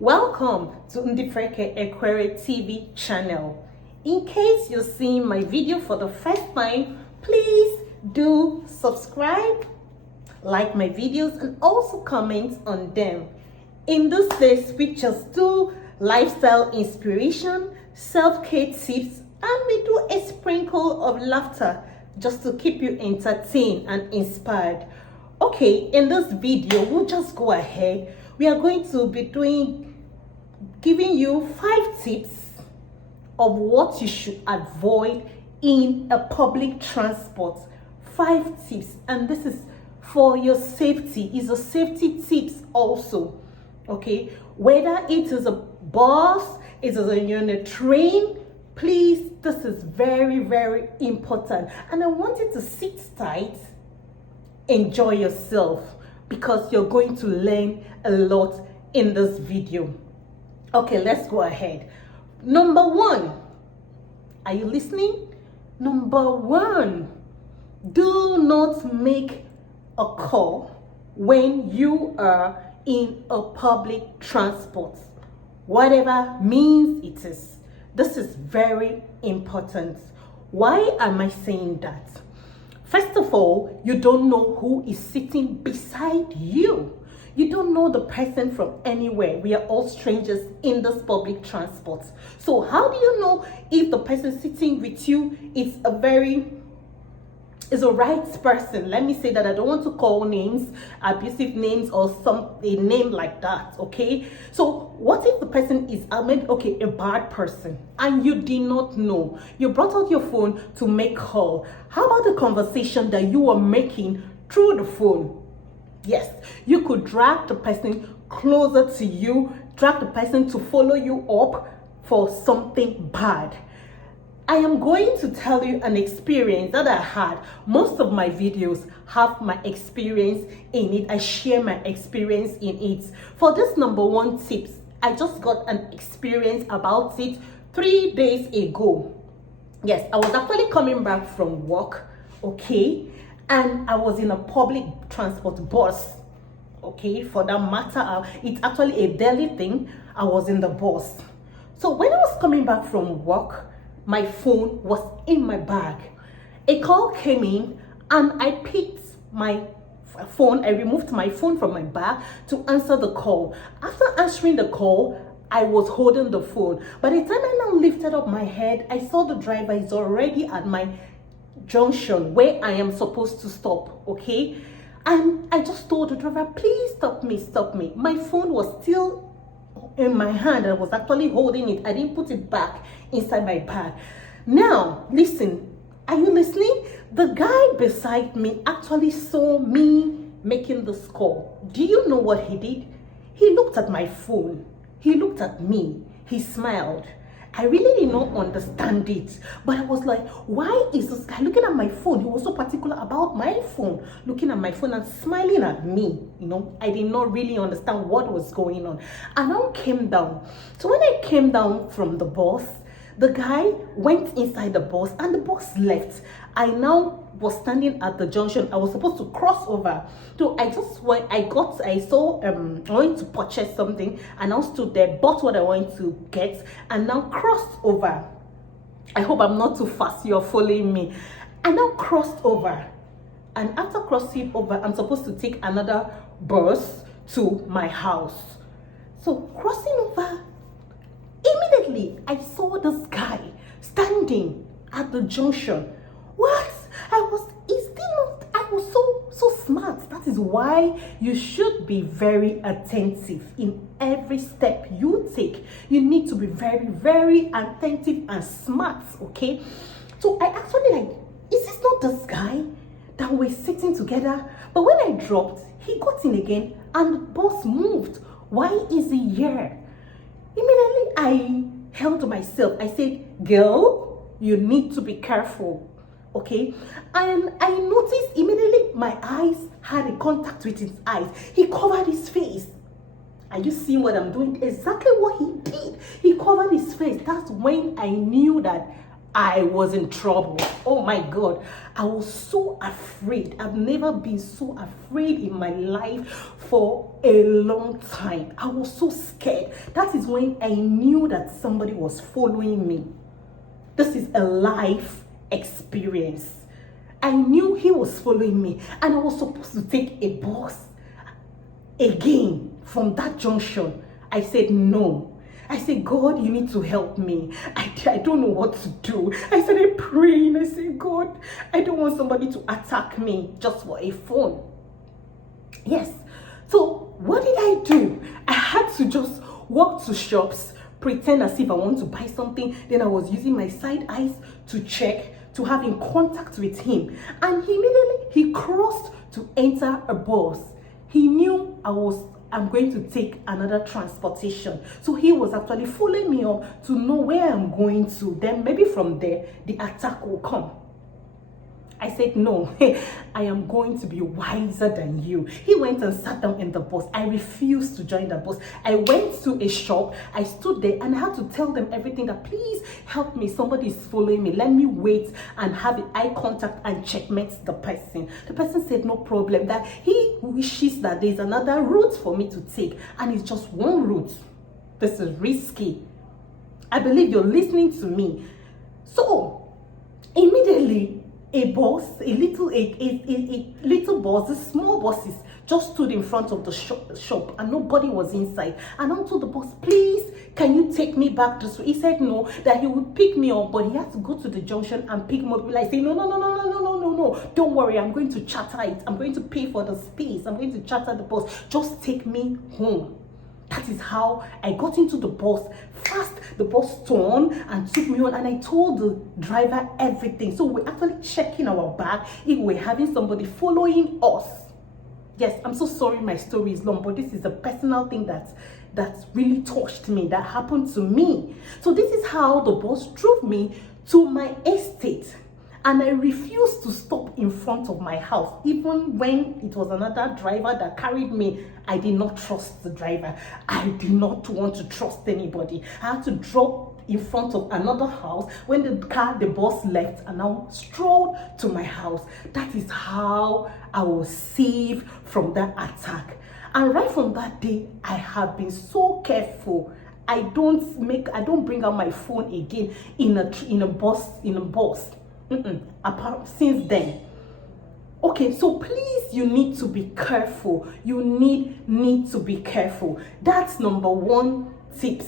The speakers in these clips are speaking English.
Welcome to Ndifreke Ekwere TV channel. In case you're seeing my video for the first time, please do subscribe, like my videos, and also comment on them. In this place, we just do lifestyle inspiration, self-care tips, and we do a sprinkle of laughter just to keep you entertained and inspired. Okay, in this video, we'll just go ahead. We are going to be giving you 5 tips of what you should avoid in a public transport. 5 tips, and this is for your safety. It's a safety tips also. Okay, whether it is a bus, it is you're on a train, please, this is very, very important. And I want you to sit tight, enjoy yourself, because you're going to learn a lot in this video. Okay, let's go ahead. Number 1, are you listening? Number 1, do not make a call when you are in a public transport, whatever means it is. This is very important. Why am I saying that? First of all, you don't know who is sitting beside you. You don't know the person from anywhere. We are all strangers in this public transport. So how do you know if the person sitting with you is a right person? Let me say that I don't want to call names, abusive names, or a name like that. Okay, so what if the person is a bad person and you did not know? You brought out your phone to make call. How about the conversation that you were making through the phone? Yes, you could drag the person closer to you, drag the person to follow you up for something bad. I am going to tell you an experience that I had. Most of my videos have my experience in it. I share my experience in it. For this number 1 tips, I just got an experience about it 3 days ago. Yes, I was actually coming back from work, okay? And I was in a public transport bus, okay? For that matter, it's actually a daily thing. I was in the bus. So when I was coming back from work, my phone was in my bag. A call came in and I picked my phone. I removed my phone from my bag to answer the call. After answering the call, I was holding the phone. By the time I now lifted up my head, I saw the driver is already at my junction where I am supposed to stop, okay? And I just told the driver, please stop me. My phone was still in my hand. I was actually holding it. I didn't put it back inside my bag. Now, listen, are you listening? The guy beside me actually saw me making this call. Do you know what he did? He looked at my phone. He looked at me. He smiled. I really did not understand it, but I was like, why is this guy looking at my phone? He was so particular about my phone, looking at my phone and smiling at me. I did not really understand what was going on. I now came down. So when I came down from the bus, the guy went inside the bus and the bus left. I now was standing at the junction. I was supposed to cross over. So I wanted to purchase something, and I stood there, bought what I wanted to get, and now crossed over. I hope I'm not too fast. You're following me. I now crossed over, and after crossing over, I'm supposed to take another bus to my house. So crossing over, immediately I saw this guy standing at the junction. What? I was so smart. That is why you should be very attentive in every step you take. You need to be very, very attentive and smart, okay? So I actually is this not this guy that we're sitting together? But when I dropped, he got in again and the bus moved. Why is he here? Immediately I held myself. I said, girl, you need to be careful. Okay, and I noticed immediately my eyes had a contact with his eyes. He covered his face. Are you seeing what I'm doing? Exactly what he did. He covered his face. That's when I knew that I was in trouble. Oh my God. I was so afraid. I've never been so afraid in my life for a long time. I was so scared. That is when I knew that somebody was following me. This is a life experience. I knew he was following me, and I was supposed to take a bus again from that junction. I said no. I said, God, you need to help me. I don't know what to do. I started praying. I said, God, I don't want somebody to attack me just for a phone. Yes. So what did I do? I had to just walk to shops, pretend as if I want to buy something. Then I was using my side eyes to check, to have in contact with him. And he crossed to enter a bus. He knew I'm going to take another transportation. So he was actually following me up to know where I'm going to. Then maybe from there, the attack will come. I said, no, I am going to be wiser than you. He went and sat down in the bus. I refused to join the bus. I went to a shop. I stood there and I had to tell them everything, that please help me. Somebody is following me. Let me wait and have eye contact and checkmate the person. The person said, no problem, that he wishes that there's another route for me to take. And it's just one route. This is risky. I believe you're listening to me. So immediately, a little bus, the small buses just stood in front of the shop and nobody was inside. And I told the boss, please, can you take me back this way? He said no, that he would pick me up, but he had to go to the junction and pick me up. I say, no, don't worry, I'm going to charter it. I'm going to pay for the space. I'm going to charter the bus. Just take me home. That is how I got into the bus. Fast, the bus turned and took me on, and I told the driver everything. So we're actually checking our bag if we're having somebody following us. Yes, I'm so sorry my story is long, but this is a personal thing that really touched me, that happened to me. So this is how the bus drove me to my estate. And I refused to stop in front of my house. Even when it was another driver that carried me, I did not trust the driver. I did not want to trust anybody. I had to drop in front of another house. When the bus left, and I strolled to my house. That is how I was saved from that attack. And right from that day, I have been so careful. I don't bring out my phone again in a bus. Apart since then. Okay, so please, you need to be careful. You need to be careful. That's number one tips.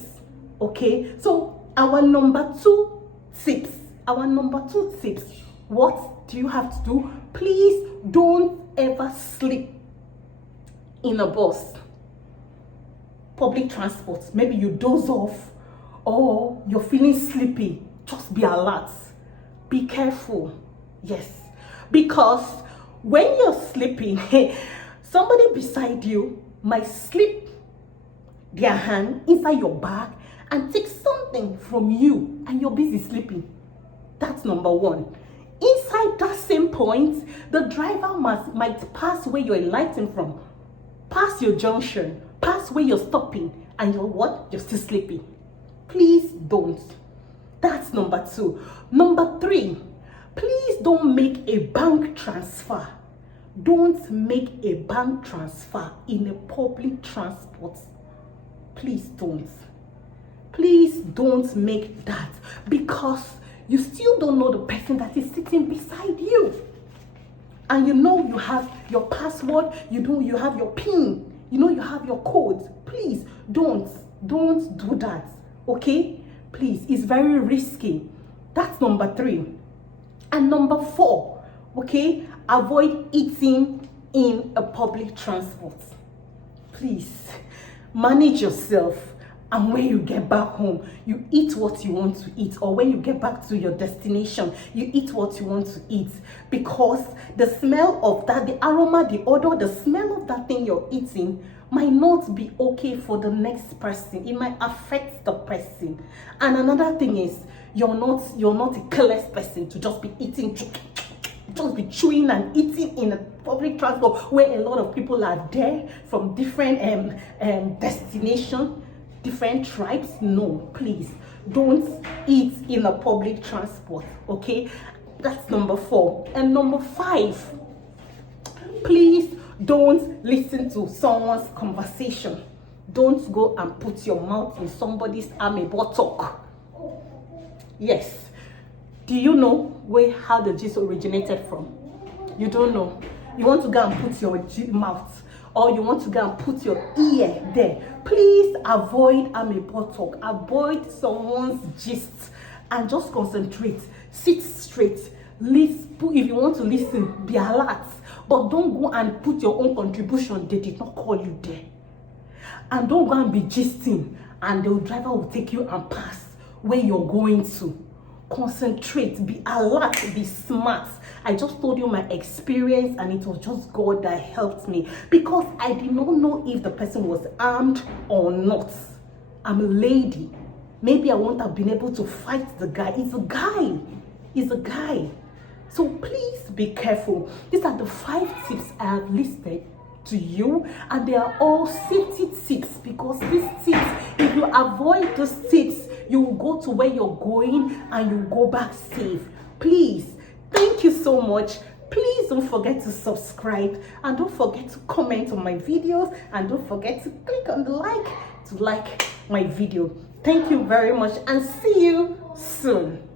Okay, so our number two tips. What do you have to do? Please don't ever sleep in a bus, public transport. Maybe you doze off or you're feeling sleepy. Just be alert. Be careful. Yes, because when you're sleeping, somebody beside you might slip their hand inside your bag and take something from you, and you're busy sleeping. That's number one. Inside that same point, the driver might pass where you're alighting from, pass your junction, pass where you're stopping, and you're still sleeping. Please don't. That's number two. Number three, please don't make a bank transfer. Don't make a bank transfer in a public transport. Please don't. Please don't make that, because you still don't know the person that is sitting beside you. And you know you have your password, you have your PIN, you have your code. Please don't do that. Okay? Please, it's very risky. That's number three. And number four, okay, avoid eating in a public transport. Please, manage yourself. And when you get back home, you eat what you want to eat. Or when you get back to your destination, you eat what you want to eat. Because the smell of that, the aroma, the odor, the smell of that thing you're eating might not be okay for the next person. It might affect the person. And another thing is, you're not a careless person to just be eating, just be chewing and eating in a public transport where a lot of people are there from different destinations. different tribes. No, please don't eat in a public transport, okay? That's number 4. And number 5, please don't listen to someone's conversation. Don't go and put your mouth in somebody's army buttock. Yes. Do you know how the gist originated from? You don't know. You want to go and put your mouth, or you want to go and put your ear there. Please avoid army buttock. Avoid someone's gist and just concentrate. Sit straight. If you want to listen, be alert. But don't go and put your own contribution. They did not call you there. And don't go and be gisting, and the driver will take you and pass where you're going to. Concentrate, be alert, be smart. I just told you my experience, and it was just God that helped me, because I did not know if the person was armed or not. I'm a lady. Maybe I won't have been able to fight the guy. It's a guy. It's a guy. So please be careful. These are the 5 tips I have listed to you, and they are all safety tips, because these tips, if you avoid those tips, you will go to where you're going and you go back safe. Please, thank you so much. Please don't forget to subscribe, and don't forget to comment on my videos, and don't forget to click on the like to like my video. Thank you very much, and see you soon.